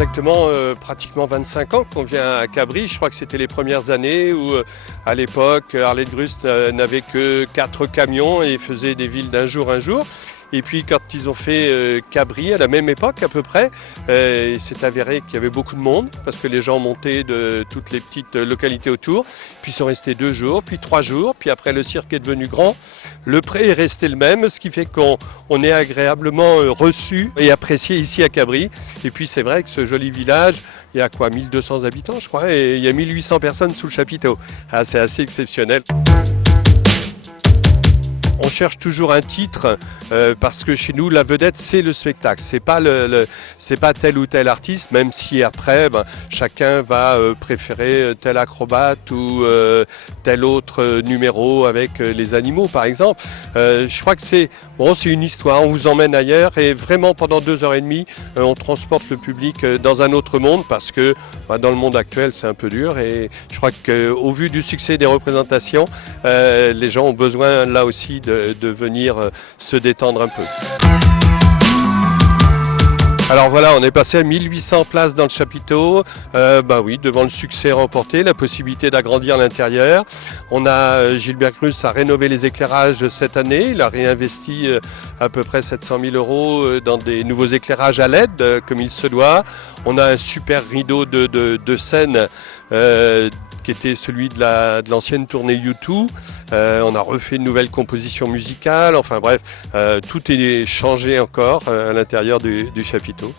exactement pratiquement 25 ans qu'on vient à Cabris. Je crois que c'était les premières années où, à l'époque, Arlette-Grust n'avait que 4 camions et faisait des villes d'un jour un jour. Et puis quand ils ont fait Cabris, à la même époque à peu près, il s'est avéré qu'il y avait beaucoup de monde parce que les gens montaient de toutes les petites localités autour. Puis ils sont restés 2 jours, puis 3 jours, puis après le cirque est devenu grand. Le pré est resté le même, ce qui fait qu'on est agréablement reçu et apprécié ici à Cabris. Et puis c'est vrai que ce joli village, il y a quoi, 1200 habitants je crois, et il y a 1800 personnes sous le chapiteau. Ah, c'est assez exceptionnel. On cherche toujours un titre parce que chez nous la vedette c'est le spectacle, c'est pas tel ou tel artiste, même si après chacun va préférer tel acrobate ou tel autre numéro avec les animaux par exemple. Je crois que c'est une histoire, on vous emmène ailleurs et vraiment pendant 2h30 on transporte le public dans un autre monde parce que dans le monde actuel c'est un peu dur et je crois qu'au vu du succès des représentations, les gens ont besoin là aussi de venir se détendre un peu. Alors voilà, on est passé à 1800 places dans le chapiteau, oui, devant le succès remporté, la possibilité d'agrandir l'intérieur. Gilbert Grust a rénové les éclairages cette année, il a réinvesti à peu près 700 000 € dans des nouveaux éclairages à LED, comme il se doit. On a un super rideau de scène qui était celui de l'ancienne tournée U2. On a refait une nouvelle composition musicale, enfin bref, tout est changé encore à l'intérieur du chapiteau.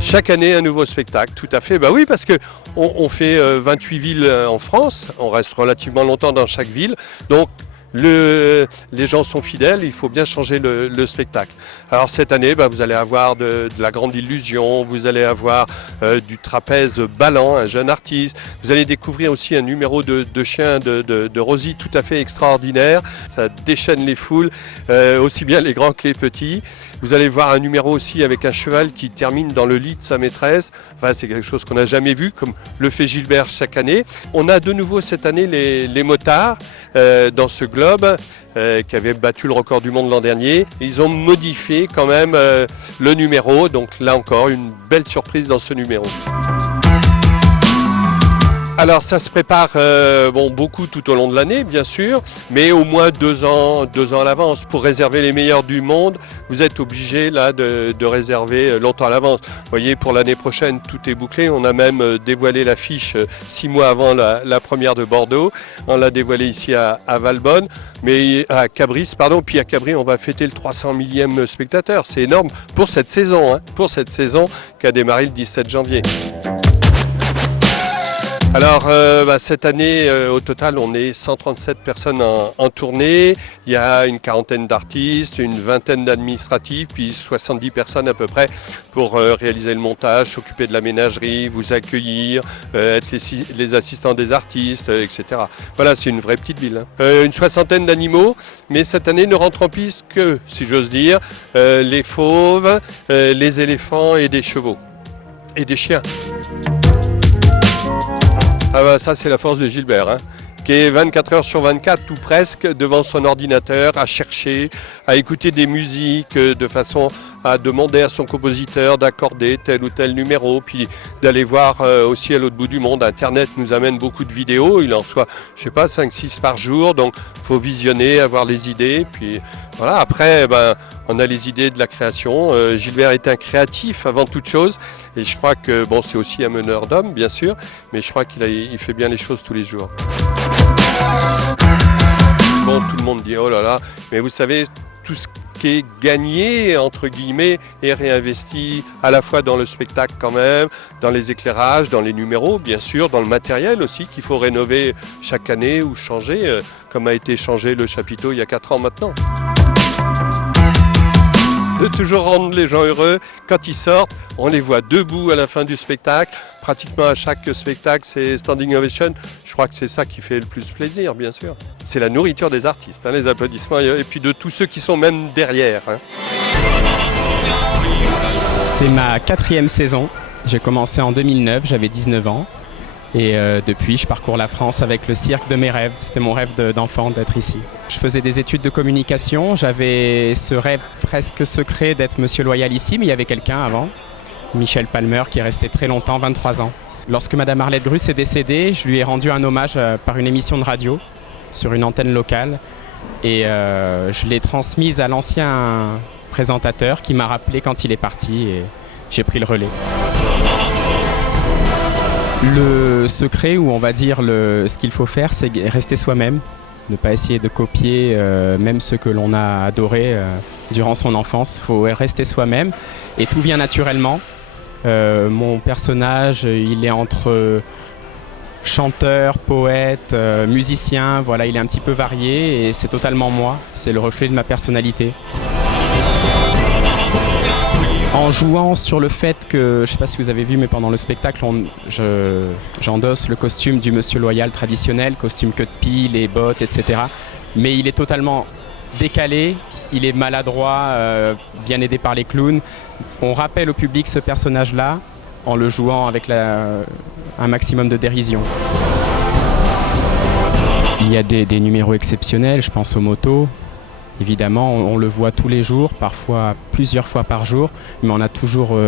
Chaque année, un nouveau spectacle, tout à fait. Bah oui, parce qu'on fait 28 villes en France, on reste relativement longtemps dans chaque ville, donc les gens sont fidèles, il faut bien changer le spectacle. Alors cette année, vous allez avoir de la grande illusion, vous allez avoir du trapèze ballant, un jeune artiste. Vous allez découvrir aussi un numéro de chien de Rosie tout à fait extraordinaire. Ça déchaîne les foules, aussi bien les grands que les petits. Vous allez voir un numéro aussi avec un cheval qui termine dans le lit de sa maîtresse. Enfin, c'est quelque chose qu'on n'a jamais vu, comme le fait Gilbert chaque année. On a de nouveau cette année les motards dans ce globe qui avait battu le record du monde l'an dernier. Ils ont modifié quand même le numéro, donc là encore une belle surprise dans ce numéro. Alors ça se prépare beaucoup tout au long de l'année bien sûr, mais au moins 2 ans à l'avance. Pour réserver les meilleurs du monde, vous êtes obligé là de réserver longtemps à l'avance. Vous voyez, pour l'année prochaine tout est bouclé, on a même dévoilé l'affiche 6 mois avant la première de Bordeaux. On l'a dévoilé ici à Valbonne, mais à Cabris, puis à Cabris on va fêter le 300 millième spectateur. C'est énorme pour cette saison, qui a démarré le 17 janvier. Alors cette année au total on est 137 personnes en tournée, il y a une 40aine d'artistes, une 20aine d'administratifs, puis 70 personnes à peu près pour réaliser le montage, s'occuper de la ménagerie, vous accueillir, être les assistants des artistes, etc. Voilà, c'est une vraie petite ville. Une 60aine d'animaux, mais cette année ne rentrent en piste que, si j'ose dire, les fauves, les éléphants et des chevaux. Et des chiens. Ah ça c'est la force de Gilbert, qui est 24 heures sur 24 ou presque devant son ordinateur à chercher, à écouter des musiques de façon à demander à son compositeur d'accorder tel ou tel numéro, puis d'aller voir aussi à l'autre bout du monde. Internet nous amène beaucoup de vidéos, il en reçoit 5-6 par jour, donc il faut visionner, avoir les idées, puis voilà, après on a les idées de la création. Gilbert est un créatif avant toute chose et je crois que c'est aussi un meneur d'hommes bien sûr, mais je crois qu'il fait bien les choses tous les jours. Tout le monde dit oh là là, mais vous savez, tout ce qui est gagné entre guillemets est réinvesti à la fois dans le spectacle quand même, dans les éclairages, dans les numéros bien sûr, dans le matériel aussi qu'il faut rénover chaque année ou changer, comme a été changé le chapiteau il y a 4 ans maintenant. De toujours rendre les gens heureux. Quand ils sortent, on les voit debout à la fin du spectacle. Pratiquement à chaque spectacle, c'est standing ovation. Je crois que c'est ça qui fait le plus plaisir, bien sûr. C'est la nourriture des artistes, les applaudissements, et puis de tous ceux qui sont même derrière. C'est ma 4e saison. J'ai commencé en 2009, j'avais 19 ans. Et depuis, je parcours la France avec le cirque de mes rêves. C'était mon rêve d'enfant d'être ici. Je faisais des études de communication. J'avais ce rêve presque secret d'être Monsieur Loyal ici, mais il y avait quelqu'un avant, Michel Palmer, qui est resté très longtemps, 23 ans. Lorsque Madame Arlette Grus est décédée, je lui ai rendu un hommage par une émission de radio sur une antenne locale. Et je l'ai transmise à l'ancien présentateur qui m'a rappelé quand il est parti et j'ai pris le relais. Le secret, ou on va dire ce qu'il faut faire, c'est rester soi-même, ne pas essayer de copier même ceux que l'on a adorés durant son enfance. Il faut rester soi-même et tout vient naturellement. Mon personnage, il est entre chanteur, poète, musicien, voilà, il est un petit peu varié et c'est totalement moi, c'est le reflet de ma personnalité. En jouant sur le fait que, je ne sais pas si vous avez vu, mais pendant le spectacle, j'endosse le costume du Monsieur Loyal traditionnel, costume queue de pie, les bottes, etc. Mais il est totalement décalé, il est maladroit, bien aidé par les clowns. On rappelle au public ce personnage-là en le jouant avec un maximum de dérision. Il y a des numéros exceptionnels, je pense aux motos. Évidemment, on le voit tous les jours, parfois plusieurs fois par jour, mais on a toujours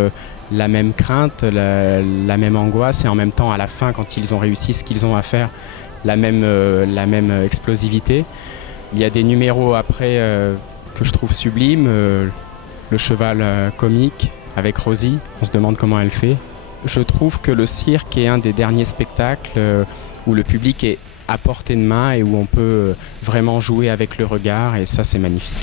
la même crainte, la même angoisse et en même temps, à la fin, quand ils ont réussi ce qu'ils ont à faire, la même explosivité. Il y a des numéros après que je trouve sublimes, le cheval comique avec Rosie, on se demande comment elle fait. Je trouve que le cirque est un des derniers spectacles où le public est à portée de main et où on peut vraiment jouer avec le regard et ça c'est magnifique.